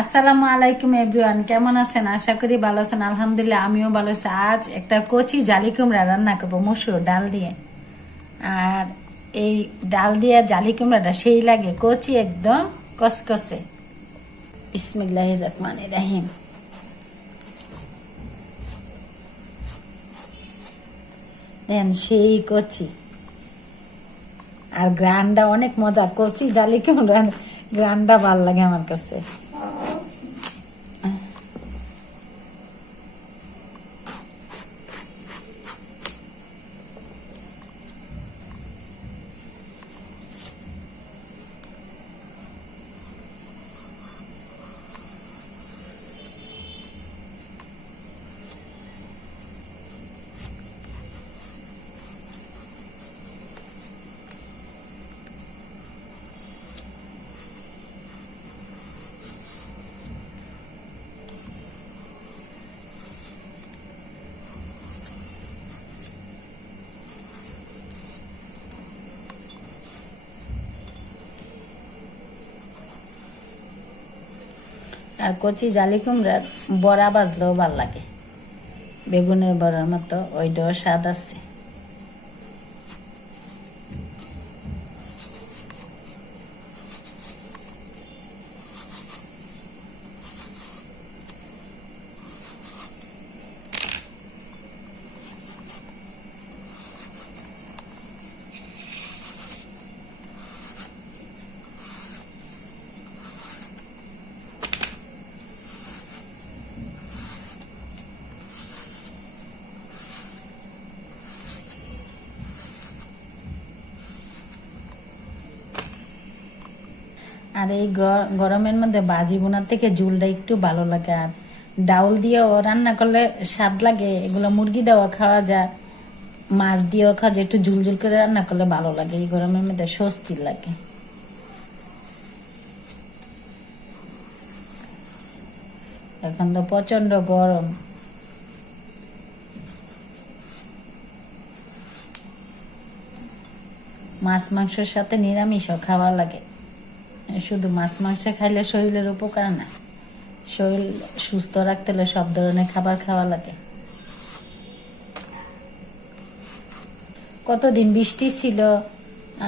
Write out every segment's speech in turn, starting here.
আসসালামু আলাইকুম এভরিওয়ান, কেমন আছেন? আশা করি ভালো আছেন। আলহামদুলিল্লাহ আমিও ভালো আছি। আজ একটা কচি জালি কুমড়া রান্না করবো মসুর ডাল দিয়ে। আর এই ডাল দিয়ে জালি কুমড়াটা সেই লাগে, কচি একদম কসকসে। বিসমিল্লাহির রহমানির রহিম। দেন সেই কচি, আর গ্রানটা অনেক মজা। কচি জালি কুমড়া গ্রানটা ভাল লাগে আমার কাছে। আর কচি জালি কুমড়ার বড়া বাজলেও ভাল লাগে, বেগুনের বড়ার মতো, ওইটাও স্বাদ আছে। আর এই গরমের মধ্যে বাজি বোনার থেকে ঝুলটা একটু ভালো লাগে। আর ডাউল দিয়েও রান্না করলে স্বাদ লাগে। এগুলো মুরগি দেওয়া খাওয়া যায়, মাছ দিয়েও খাওয়া যায়। একটু ঝুল ঝুল করে রান্না করলে ভালো লাগে, এই গরমের মধ্যে স্বস্তি লাগে। এখন তো প্রচন্ড গরম। মাছ মাংসের সাথে নিরামিষও খাওয়া লাগে। শুধু মাছ মাংস খাইলে শরীরের উপকার না, শরীর সুস্থ রাখতে হলে সব ধরনের খাবার খাওয়া লাগে। কতদিন বৃষ্টি ছিল,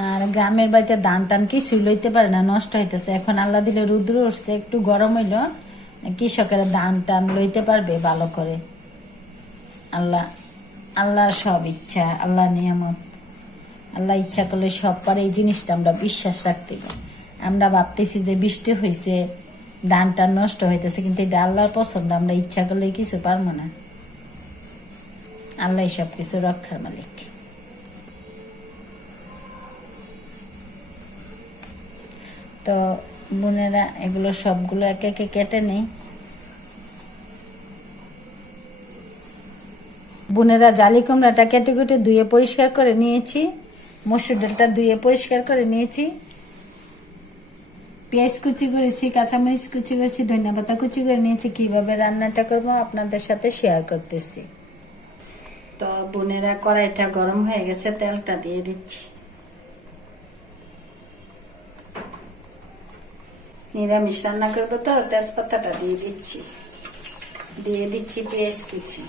আর গ্রামের বাড়িতে ধান টান কিছুই লইতে পারে না, নষ্ট হইতেছে। এখন আল্লাহ দিলে রুদ্র উঠছে, একটু গরম হইলো, কৃষকেরা ধান টান লইতে পারবে ভালো করে। আল্লাহ আল্লাহ সব ইচ্ছা, আল্লাহ নিয়ামত। আল্লাহ ইচ্ছা করলে সব পারে, এই জিনিসটা আমরা বিশ্বাস রাখতে। আমরা ভাবতেছি যে বৃষ্টি হয়েছে, ধান টান নষ্ট হইতেছে, কিন্তু এটা আল্লাহর পছন্দ। আমরা ইচ্ছা করলে কিছু পারবো না। আল্লাহ সবকিছু রক্ষার মালিক। তো বোনেরা, এগুলো সবগুলো একে একে কেটে নেই। বোনেরা, জালি কুমড়াটা কেটে কেটে ধুয়ে পরিষ্কার করে নিয়েছি, মসুর ডালটা ধুয়ে পরিষ্কার করে নিয়েছি, পেঁয়াজ কুচি করেছি, কাঁচামরিচ কুচি করেছি, ধনিয়া পাতা কুচি করে নিয়েছি। কিভাবে রান্নাটা করবো আপনাদের সাথে শেয়ার করতেছি। তো বোনেরা, কড়াইটা গরম হয়ে গেছে, তেলটা দিয়ে দিচ্ছি। নিরামিষ রান্না করবো তো তেজপাতাটা দিয়ে দিচ্ছি। দিয়ে দিচ্ছি পেঁয়াজ কুচি।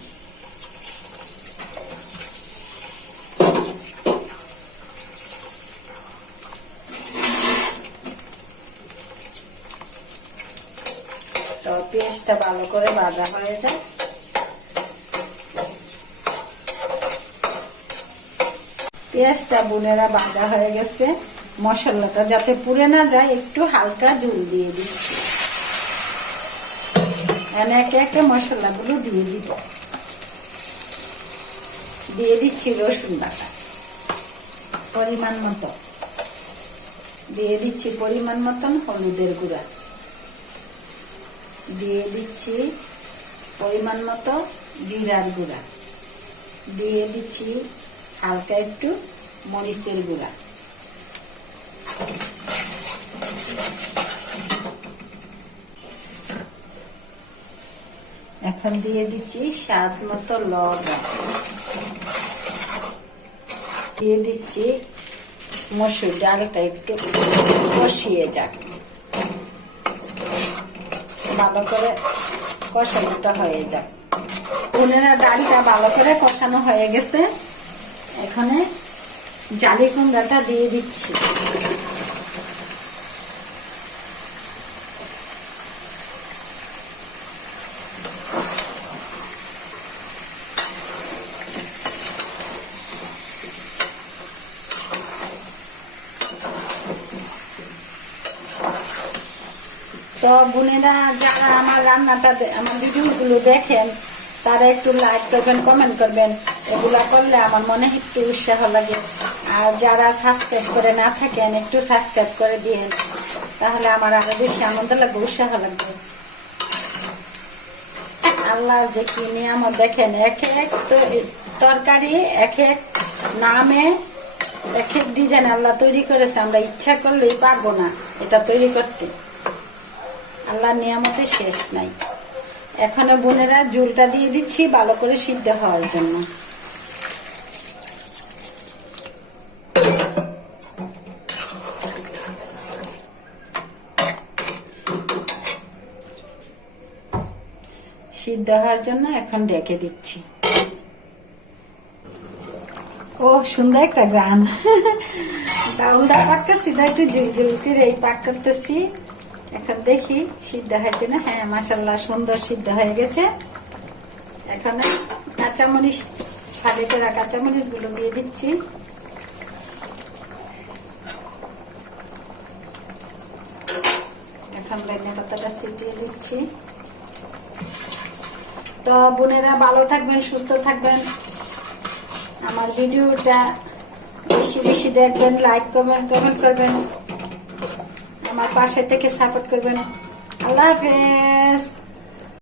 তো পেঁয়াজটা ভালো করে ভাজা হয়ে যায়। পেঁয়াজটা বোনেরা ভাজা হয়ে গেছে। মশলাটা যাতে পুড়ে না যায়, একটু হালকা ঝোল দিয়ে দিচ্ছি। একে একে মশলাগুলো দিয়ে দিব। দিয়ে দিচ্ছি রসুন বাটা পরিমাণ মতো। দিয়ে দিচ্ছি পরিমাণ মতন হলুদের গুঁড়া। দিয়ে দিচ্ছি পরিমাণ মতো জিরার গুঁড়া। দিয়ে দিচ্ছি হালকা একটু মরিচের গুঁড়া। এখন দিয়ে দিচ্ছি স্বাদ মতো লবণ। দিয়ে দিচ্ছি মসুর ডালটা একটু কষিয়ে যাক, ভালো করে কষানোটা হয়ে যায়। বোনেরা ডালটা ভালো করে কষানো হয়ে গেছে, এখানে জালি কুমড়াটা দিয়ে দিচ্ছি। তো বোনেরা যারা আমার রান্নাটা আমার ভিডিওগুলো দেখেন তারা একটু লাইক করবেন, কমেন্ট করবেন, এগুলা করলে আমার মনে একটু উৎসাহ লাগে। আর যারা সাবস্ক্রাইব করে না থাকেন একটু সাবস্ক্রাইব করে দিয়েন, তাহলে আমার আরো বেশি আনন্দ লাগবে, উৎসাহ লাগবে। আল্লাহ যে কি নিয়ামত দেখেন, এক এক তরকারি এক এক নামে এক এক ডিজাইন আল্লাহ তৈরি করেছে, আমরা ইচ্ছা করলেই পারবো না এটা তৈরি করতে। আল্লাহর নিয়ামতের শেষ নাই। এখনো বোনেরা ঝোলটা দিয়ে দিচ্ছি ভালো করে সিদ্ধ হওয়ার জন্য। সিদ্ধ হওয়ার জন্য এখন ঢেকে দিচ্ছি। ও সুন্দর একটা গ্রান। ডাউলটা পাক করছি, একটু ঝুল ঝুল করে এই পাক করতেছি। এখন দেখি সিদ্ধ হয়েছে না। হ্যাঁ, মাশাআল্লাহ সুন্দর সিদ্ধ হয়ে গেছে। এখন কাঁচামরিচ, ফালি করা কাঁচামরিচ গুলো দিয়ে দিচ্ছি। এখন ধনিয়া পাতাটা ছিটিয়ে দিচ্ছি। তো বোনেরা ভালো থাকবেন, সুস্থ থাকবেন, আমার ভিডিওটা বেশি বেশি দেখবেন, লাইক করবেন, কমেন্ট করবেন, আমার পাশে থেকে সাপোর্ট করবেন। আল্লাহ হাফেজ।